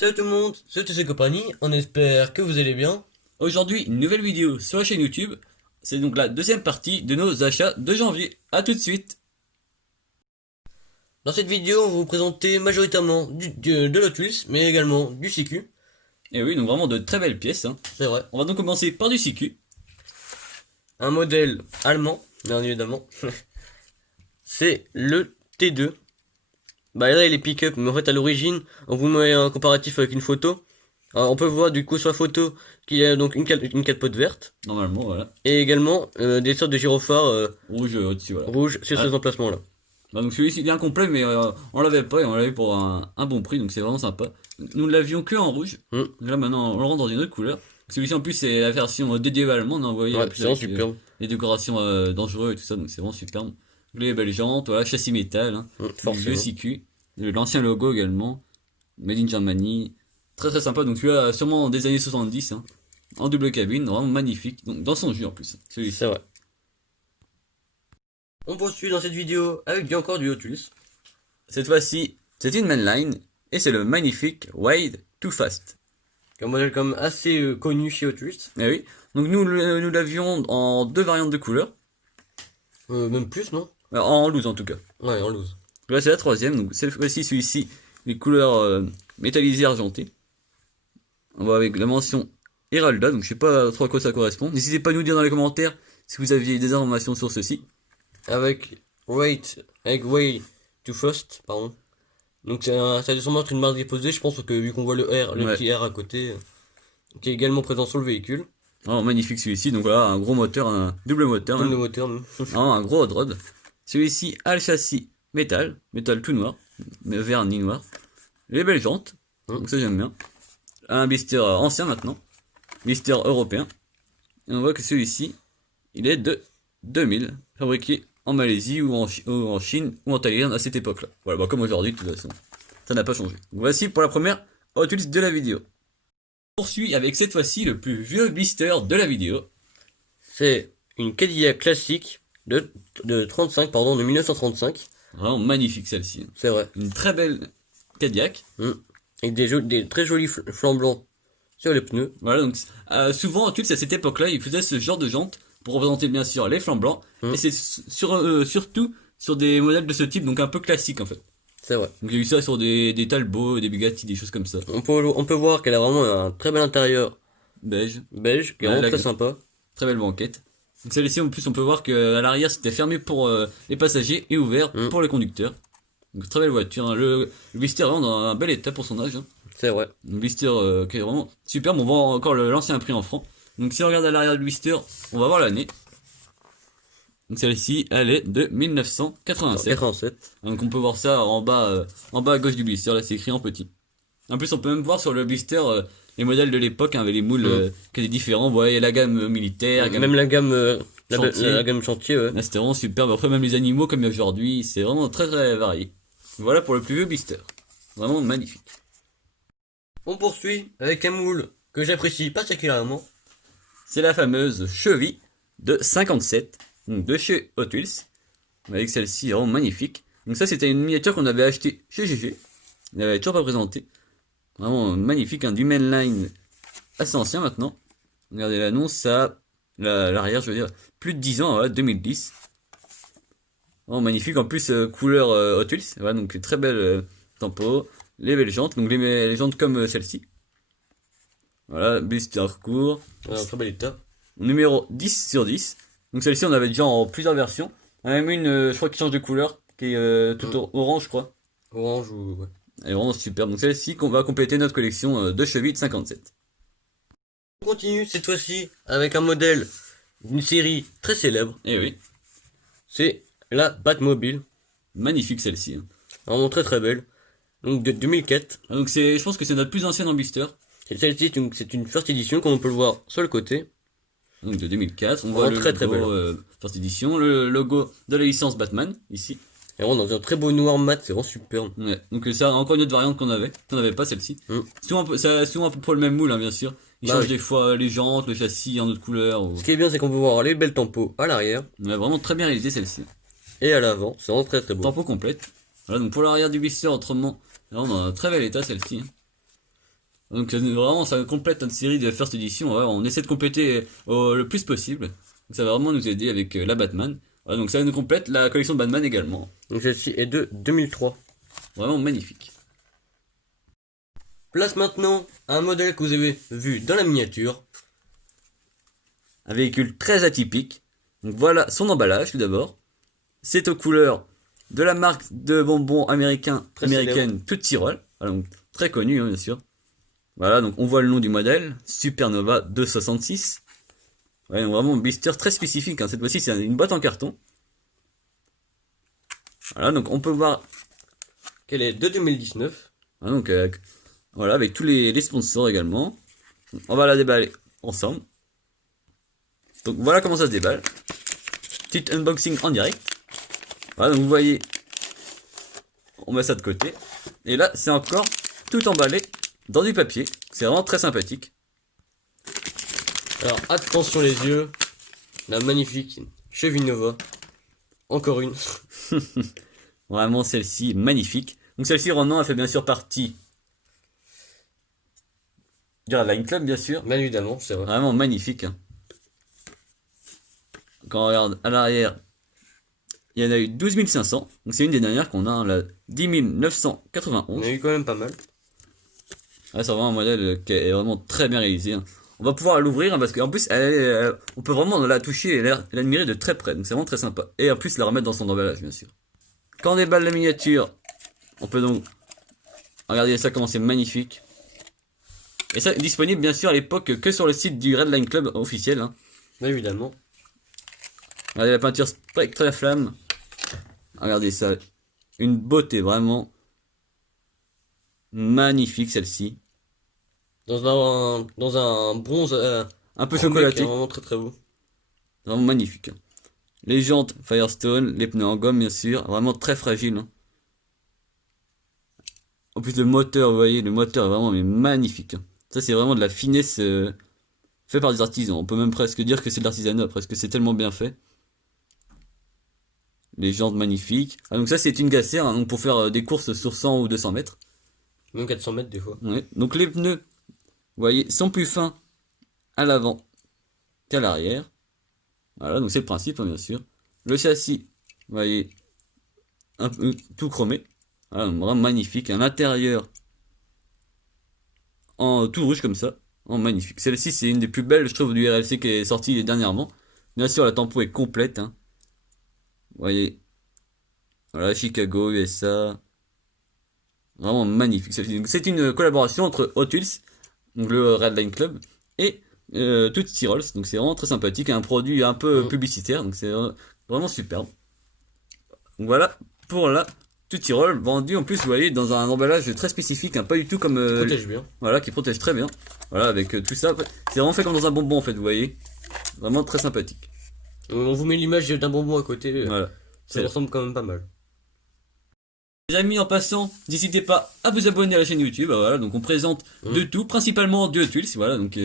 Salut tout le monde, c'est TC Compagnie, on espère que vous allez bien. Aujourd'hui, une nouvelle vidéo sur la chaîne YouTube. C'est donc la deuxième partie de nos achats de janvier. A tout de suite. Dans cette vidéo, on va vous présenter majoritairement de l'Hot mais également du CQ. Et oui, donc vraiment de très belles pièces, hein. C'est vrai. On va donc commencer par du CQ. Un modèle allemand, bien évidemment. C'est le T2. Bah là, il est pick-up, mais en fait, à l'origine, on vous met un comparatif avec une photo. Alors, on peut voir du coup sur la photo qu'il y a donc une capote verte. Normalement, voilà. Et également des sortes de gyrophares Rouge au-dessus, voilà. rouges sur Ah. ces emplacements-là. Bah, donc celui-ci est bien complet, mais on l'avait pas et on l'avait pour un bon prix, donc c'est vraiment sympa. Nous ne l'avions que en rouge. Mm. Là maintenant, on le rend dans une autre couleur. Celui-ci en plus c'est la version dédiée allemande, on voyait Ouais, plus c'est vraiment avec, superbe. les décorations dangereuses et tout ça, donc c'est vraiment superbe. Les belles jantes, voilà, châssis métal, hein. Le Forcément. CQ, l'ancien logo également, Made in Germany, très très sympa, donc celui-là sûrement des années 70, hein. En double cabine, vraiment magnifique, donc dans son jus en plus, celui-ci. C'est vrai. On poursuit dans cette vidéo avec encore du Hot Wheels. Cette fois-ci, c'est une mainline, et c'est le magnifique Wide Too Fast. Un modèle comme assez connu chez Hot Wheels. Eh oui, donc nous l'avions en deux variantes de couleurs, Même plus, non? en loose en tout cas. Ouais, en loose. Là c'est la troisième, donc cette fois-ci celui-ci, les couleurs métallisées argentées. On va avec la mention Heralda, donc je sais pas trop à quoi ça correspond. N'hésitez pas à nous dire dans les commentaires si vous aviez des informations sur ceci. Avec Way to First, pardon. Donc ça doit sûrement être une marque déposée, je pense que vu qu'on voit le R, le Ouais. petit R à côté, qui est également présent sur le véhicule. Vraiment magnifique celui-ci, donc voilà, un gros moteur, un double moteur, Comme même. le moteur, même. Vraiment un gros hot rod. Celui-ci a le châssis métal tout noir, mais verni noir. Les belles jantes, donc ça j'aime bien. Un blister ancien maintenant, blister européen. Et on voit que celui-ci, il est de 2000, fabriqué en Malaisie ou en Chine ou en Thaïlande à cette époque-là. Voilà, bah comme aujourd'hui de toute façon, ça n'a pas changé. Donc voici pour la première Hot Wheels de la vidéo. On poursuit avec cette fois-ci le plus vieux blister de la vidéo. C'est une Cadillac classique de 35, pardon, de 1935. Vraiment magnifique celle-ci. C'est vrai. Une très belle Cadillac. Avec des très jolis flancs blancs sur les pneus. Voilà, donc souvent en plus à cette époque-là, ils faisaient ce genre de jantes pour représenter bien sûr les flancs blancs. Et c'est surtout sur des modèles de ce type, donc un peu classiques en fait. C'est vrai. Donc j'ai eu ça sur des Talbot, des Bugatti, des choses comme ça. On peut voir qu'elle a vraiment un très bel intérieur Beige, beige, qui est Ouais, vraiment la- très sympa. très belle banquette. Donc celle-ci en plus on peut voir que à l'arrière c'était fermé pour les passagers et ouvert pour les conducteurs. Donc très belle voiture, hein. Le blister est vraiment dans un bel état pour son âge, hein. C'est vrai. Un blister qui est vraiment superbe, on voit encore l'ancien prix en francs. Donc si on regarde à l'arrière du blister, on va voir l'année. Donc celle-ci, elle est de 1987. 87. Donc on peut voir ça en bas à gauche du blister, là c'est écrit en petit. En plus on peut même voir sur le blister les modèles de l'époque hein, avec les moules qui étaient différents. Vous voyez la gamme militaire, la gamme... Même la gamme chantier. la gamme chantier, ouais. Là, c'était vraiment superbe. Après même les animaux comme aujourd'hui, c'est vraiment très très varié. Voilà pour le plus vieux blister. Vraiment magnifique. On poursuit avec un moule que j'apprécie particulièrement. C'est la fameuse cheville de 57, donc de chez Hot Wheels, avec celle-ci vraiment magnifique. Donc ça c'était une miniature qu'on avait achetée chez GG, il n'avait toujours pas présenté. Vraiment magnifique, hein, du mainline assez ancien maintenant. Regardez l'annonce, ça l'arrière je veux dire, plus de 10 ans, voilà, 2010. Vraiment magnifique, en plus couleur Hot Wheels, voilà, donc très belle tempo, les belles jantes, donc les jantes comme celle-ci. Voilà, blister court. Très bel état. Numéro 10 sur 10. Donc celle-ci on avait déjà en plusieurs versions. On a même une, je crois qui change de couleur, qui est tout orange je crois. Orange ou... ouais. Elle est vraiment superbe. Donc celle-ci qu'on va compléter notre collection de chevilles de 57. On continue cette fois-ci avec un modèle d'une série très célèbre. Et oui, C'est la Batmobile. magnifique celle-ci, hein. Vraiment très très belle. Donc de 2004. Ah, donc je pense que c'est notre plus ancienne en blister. Et celle-ci, c'est une first edition, comme on peut le voir sur le côté. Donc de 2004. On voit Vraiment le très, très logo first edition, le logo de la licence Batman ici. Et vraiment dans un très beau noir mat, c'est vraiment superbe. Ouais. Donc ça encore une autre variante qu'on n'avait pas celle-ci. Souvent un peu pour le même moule hein, bien sûr. Ils Bah changent oui. des fois les jantes, le châssis en autre couleur. Ce qui est bien, c'est qu'on peut voir les belles tempos à l'arrière Ouais, vraiment très bien réalisé celle-ci. et à l'avant. C'est vraiment très très beau. Tempo complète. Voilà, donc pour l'arrière du blister, autrement, vraiment dans un très bel état celle-ci, hein. Donc vraiment, ça complète notre série de First Edition. Ouais, on essaie de compléter le plus possible. Donc, ça va vraiment nous aider avec la Batman. Voilà, donc ça nous complète la collection de Batman également. Donc celle-ci est de 2003. Vraiment magnifique. Place maintenant un modèle que vous avez vu dans la miniature. Un véhicule très atypique. Donc voilà son emballage tout d'abord. C'est aux couleurs de la marque de bonbons américaine Tootsie Roll. Voilà, donc très connue, hein, bien sûr. Voilà, donc on voit le nom du modèle, Supernova 266. Ouais, donc vraiment un blister très spécifique, hein. Cette fois-ci c'est une boîte en carton. Voilà, donc on peut voir Qu'elle est de 2019. voilà, donc voilà, avec tous les sponsors également. On va la déballer ensemble. Donc voilà comment ça se déballe. Petit unboxing en direct. Voilà, donc vous voyez, on met ça de côté. Et là, c'est encore tout emballé dans du papier. C'est vraiment très sympathique. Alors attention les yeux. La magnifique Chevy Nova. Encore une. Vraiment celle-ci, magnifique. Donc celle-ci, Ronan, elle fait bien sûr partie du Line Club, bien sûr. Bien évidemment, c'est vrai. Vraiment magnifique, hein. Quand on regarde à l'arrière, il y en a eu 12 500. Donc c'est une des dernières qu'on a, hein, la 10 On 991. a eu quand même pas mal. Ouais, c'est vraiment un modèle qui est vraiment très bien réalisé, hein. On va pouvoir l'ouvrir, hein, parce qu'en plus, on peut vraiment la toucher et l'admirer de très près. Donc c'est vraiment très sympa. Et en plus, la remettre dans son emballage, bien sûr. Quand on déballe la miniature, on peut donc regarder ça comment c'est magnifique. Et ça, disponible bien sûr à l'époque que sur le site du Redline Club officiel, hein. Bien évidemment. Regardez la peinture Spectre Flamme. Regardez ça. Une beauté vraiment magnifique celle-ci. Dans un bronze Un peu chromé chocolaté. qui est vraiment très très beau. Vraiment magnifique. Les jantes Firestone, les pneus en gomme bien sûr. Vraiment très fragiles, hein. En plus le moteur, vous voyez, le moteur est vraiment mais magnifique, hein. Ça c'est vraiment de la finesse fait par des artisans. On peut même presque dire que c'est de l'artisanat, presque c'est tellement bien fait. Les jantes magnifiques. Ah, donc ça c'est une gassière, hein, donc pour faire des courses sur 100 ou 200 mètres. Même 400 mètres des fois. Ouais. Donc les pneus, vous voyez, sont plus fins à l'avant qu'à l'arrière. Voilà, donc c'est le principe, hein, bien sûr. Le châssis, vous voyez, un peu tout chromé. Voilà, donc vraiment magnifique. Un intérieur en tout rouge comme ça. En magnifique. Celle-ci, c'est une des plus belles, je trouve, du RLC qui est sortie dernièrement. Bien sûr, la tempo est complète, hein. Vous voyez, voilà, Chicago, USA. Vraiment magnifique. C'est une collaboration entre Hot Wheels, donc le Redline Club, et Tootsie Rolls. Donc c'est vraiment très sympathique. Un produit un peu publicitaire. Donc c'est vraiment superbe. Donc voilà pour la Tootsie Roll, vendue en plus, vous voyez, dans un emballage très spécifique, hein, pas du tout comme Protège bien. voilà, qui protège très bien. Voilà, avec tout ça, c'est vraiment fait comme dans un bonbon en fait, vous voyez, vraiment très sympathique. On vous met l'image d'un bonbon à côté. Voilà. Ça ressemble quand même pas mal. Les amis, en passant, n'hésitez pas à vous abonner à la chaîne YouTube. Voilà, donc on présente de tout, principalement de Hot Wheels. Voilà, donc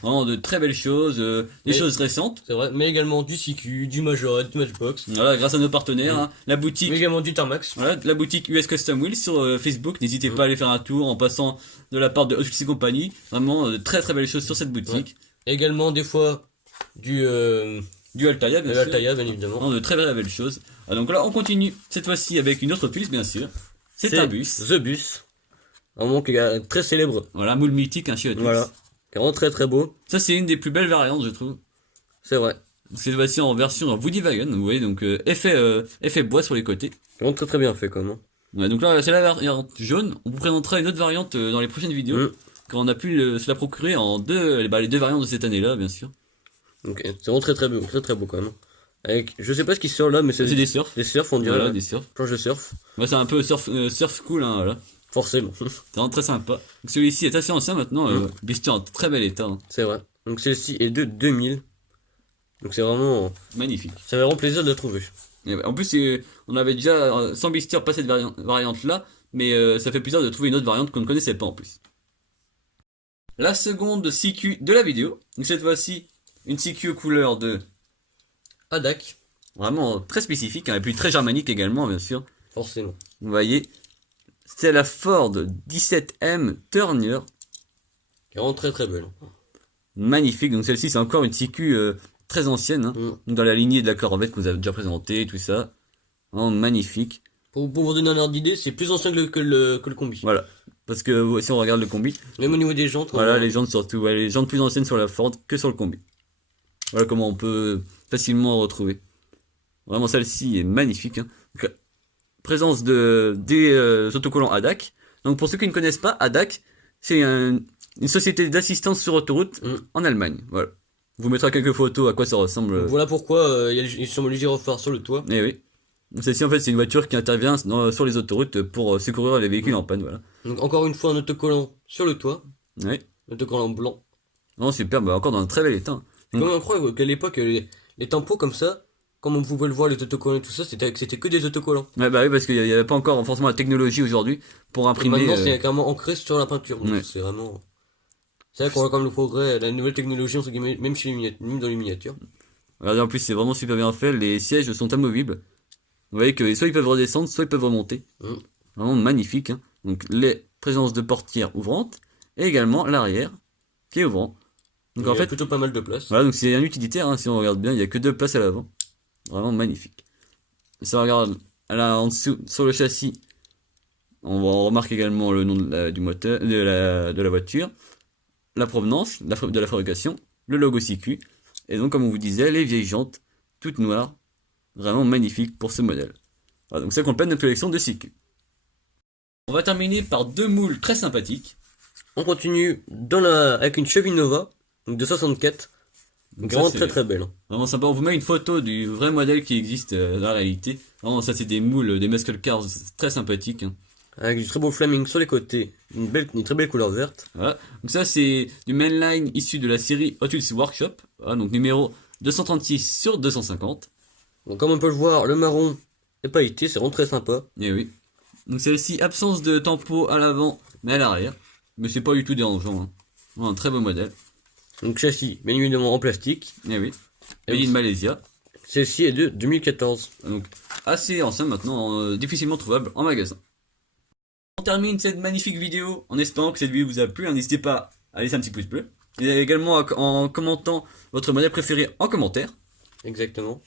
vraiment de très belles choses, des choses récentes. C'est vrai, mais également du CQ, du Majorette, du Matchbox. Voilà, grâce à nos partenaires, hein, la boutique. Mais également du Tarmax. Voilà, la boutique US Custom Wheels sur Facebook. N'hésitez pas à aller faire un tour en passant de la part de Hot Wheels et compagnie. Vraiment de très très belles choses sur cette boutique. Ouais. Également des fois du Altaïa, bien sûr. Altaïa, bien évidemment. Vraiment de très belles choses. Ah, donc là, on continue cette fois-ci avec une autre puce, bien sûr. C'est un bus. The Bus. Un moment qui est très célèbre. Voilà, moule mythique, un chez Hot Wheels. Voilà. Qui est vraiment très très beau. Ça, c'est une des plus belles variantes, je trouve. C'est vrai. Cette fois-ci en version Woody Wagon, vous voyez, donc effet bois sur les côtés. C'est vraiment très très bien fait quand même. Ouais, donc là, c'est la variante jaune. On vous présentera une autre variante dans les prochaines vidéos. Quand on a pu se la procurer en les deux variantes de cette année-là, bien sûr. Ok, c'est vraiment très très beau quand même. Avec, je sais pas ce qui sort là, mais c'est des surfs. Des surfs, on dirait. Voilà, des surfs. Planche de surf. Ouais, c'est un peu surf cool, hein, voilà. Forcément. C'est vraiment très sympa. Donc celui-ci est assez ancien maintenant, blister en très bel état, hein. C'est vrai. Donc celle-ci est de 2000. Donc c'est vraiment... Magnifique. Ça fait vraiment plaisir de la trouver. Et en plus, on avait déjà, sans blister, pas cette variante-là, mais ça fait plaisir de trouver une autre variante qu'on ne connaissait pas en plus. La seconde CQ de la vidéo. Donc cette fois-ci, une CQ couleur de Adak. vraiment très spécifique, hein, et puis très germanique également, bien sûr. Forcément. Vous voyez, c'est la Ford 17M Turner. Qui est vraiment très très belle. Magnifique. Donc celle-ci, c'est encore une TQ très ancienne, hein. Dans la lignée de la Corvette que vous avez déjà présenté, tout ça. Vraiment magnifique. Pour vous donner un ordre d'idée, c'est plus ancien que le combi. Voilà. Parce que si on regarde le combi, Même au niveau des jantes. voilà, les jantes surtout, ouais, les jantes plus anciennes sur la Ford que sur le combi. Voilà comment on peut facilement retrouver. Vraiment, celle-ci est magnifique, hein. Donc, présence des autocollants ADAC. Donc pour ceux qui ne connaissent pas, ADAC, c'est une société d'assistance sur autoroute en Allemagne. Voilà. On vous mettra quelques photos à quoi ça ressemble. Voilà pourquoi il y a les gyrophares sur le toit. Eh oui. Donc celle-ci en fait c'est une voiture qui intervient sur les autoroutes pour secourir les véhicules en panne. Voilà. Donc encore une fois un autocollant sur le toit. Oui. Un autocollant blanc. Non, super, bah, encore dans un très bel état. C'est quand même incroyable qu'à l'époque, les tampons comme ça, comme on pouvait le voir, les autocollants et tout ça, c'était que des autocollants. Ouais, bah oui, parce qu'il n'y avait pas encore forcément la technologie aujourd'hui pour Et imprimer. maintenant, c'est carrément ancré sur la peinture. Donc Ouais. c'est vraiment. C'est vrai qu'on voit quand même le progrès, la nouvelle technologie, entre guillemets, même même dans les miniatures. Regardez, en plus, c'est vraiment super bien fait. Les sièges sont amovibles. Vous voyez que soit ils peuvent redescendre, soit ils peuvent remonter. Vraiment magnifique, hein. Donc, les présences de portières ouvrantes et également l'arrière qui est ouvrant. Donc, en Il y a fait, plutôt pas mal de place. voilà, donc c'est un utilitaire, hein, si on regarde bien, il n'y a que 2 places à l'avant. Vraiment magnifique. Si on regarde là en dessous, sur le châssis, on remarque également le nom du moteur, de la voiture, la provenance de la fabrication, le logo CQ, et donc comme on vous disait, les vieilles jantes, toutes noires, vraiment magnifiques pour ce modèle. Voilà, donc ça complète notre collection de CQ. On va terminer par 2 moules très sympathiques. On continue avec une Chevy Nova, donc de 64. Donc Ça, vraiment c'est très très belle. Vraiment sympa. On vous met une photo du vrai modèle qui existe dans la réalité. Vraiment, ça c'est des moules, des muscle cars très sympathiques, hein. Avec du très beau flaming sur les côtés, une très belle couleur verte. Voilà. Donc ça c'est du mainline issu de la série Hot Wheels Workshop. Voilà, donc numéro 236 sur 250. Donc comme on peut le voir, le marron est pailleté, c'est vraiment très sympa. Et oui. Donc celle-ci, absence de tempo à l'avant, mais à l'arrière. Mais c'est pas du tout dérangeant, hein. Vraiment un très beau modèle. Donc châssis, bien évidemment en plastique. Et oui. Et Made in Malaysia. Celle-ci est de 2014. Donc assez ancien maintenant, difficilement trouvable en magasin. On termine cette magnifique vidéo en espérant que cette vidéo vous a plu. N'hésitez pas à laisser un petit pouce bleu. Et également en commentant votre modèle préféré en commentaire. Exactement.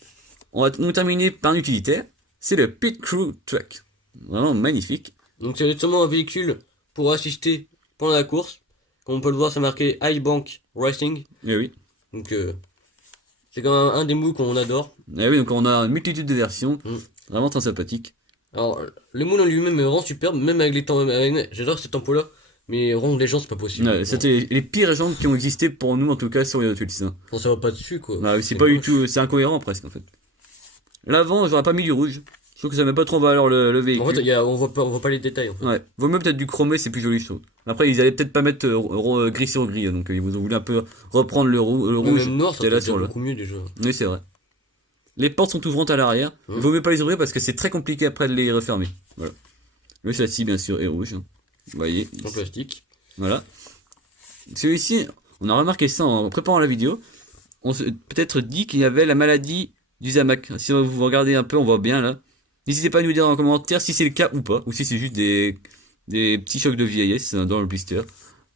On va nous terminer par un utilitaire. C'est le Pit Crew Truck. Vraiment magnifique. Donc c'est justement un véhicule pour assister pendant la course. Comme on peut le voir, c'est marqué iBank Racing. Et oui. Donc c'est quand même un des mots qu'on adore. Et oui, donc on a une multitude de versions. Vraiment très sympathique. Alors le moule en lui-même est vraiment superbe, même avec les temps. J'adore ces tempos là, mais rendre les gens c'est pas possible. Ouais, c'était les pires jantes qui ont existé pour nous en tout cas sur les Hot Wheels. Bon, ça va pas dessus quoi. Non, c'est pas du tout, c'est incohérent presque en fait. L'avant, j'aurais pas mis du rouge. Je trouve que ça met pas trop en valeur le véhicule. En fait, on voit pas les détails. En fait. Ouais, vaut mieux peut-être du chromé, c'est plus joli je trouve. Après, ils allaient peut-être pas mettre gris sur gris, donc ils vous ont voulu un peu reprendre le rouge. Même noir, ça qui est là peut sur être le. beaucoup mieux déjà. Oui, c'est vrai. Les portes sont ouvrantes à l'arrière. Il vaut mieux pas les ouvrir parce que c'est très compliqué après de les refermer. Voilà. Le châssis, bien sûr, est rouge. Vous voyez. En plastique. Voilà. Celui-ci, on a remarqué ça en préparant la vidéo. On s'est peut-être dit qu'il y avait la maladie du Zamac. Si vous regardez un peu, on voit bien là. N'hésitez pas à nous dire en commentaire si c'est le cas ou pas. Ou si c'est juste des petits chocs de vieillesse dans le blister.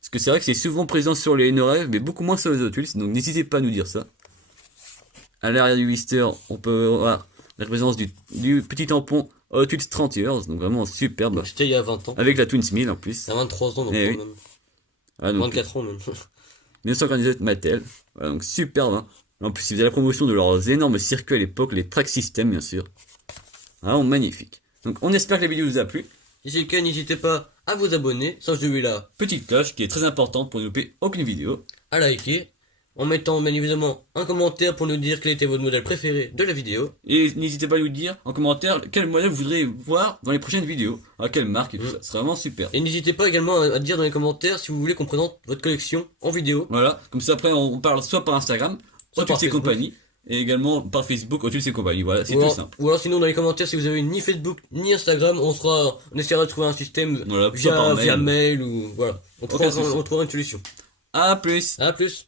Parce que c'est vrai que c'est souvent présent sur les N-Rev, mais beaucoup moins sur les Hot Wheels. Donc n'hésitez pas à nous dire ça. À l'arrière du blister, on peut voir la présence du petit tampon Hot Wheels 30 years. Donc vraiment superbe. C'était il y a 20 ans. Avec la Twins Mill en plus. Il y a 23 ans donc Eh oui. quand même. Ah, donc, 24 ans même. 1997 Mattel. Voilà, donc superbe, hein. En plus, ils faisaient la promotion de leurs énormes circuits à l'époque, les Track System, bien sûr. Vraiment magnifique. Donc, on espère que la vidéo vous a plu. Si c'est le cas, n'hésitez pas à vous abonner, sans oublier la Petite cloche qui est très importante pour ne louper aucune vidéo. à liker, en mettant bien évidemment un commentaire pour nous dire quel était votre modèle préféré de la vidéo. Et n'hésitez pas à nous dire en commentaire quel modèle vous voudriez voir dans les prochaines vidéos. À quelle marque et tout ça. Ce serait vraiment super. Et n'hésitez pas également à dire dans les commentaires si vous voulez qu'on présente votre collection en vidéo. Voilà. Comme ça, après, on parle soit par Instagram, Soit Hot par Wheels et Facebook. compagnie. Et également par Facebook, Hot Wheels et compagnie. Voilà, c'est Ou tout alors, simple. ou alors sinon dans les commentaires si vous avez ni Facebook ni Instagram, on essaiera de trouver un système Voilà, soit par mail. via mail ou voilà. On Aucun souci. trouvera une solution. À plus. À plus.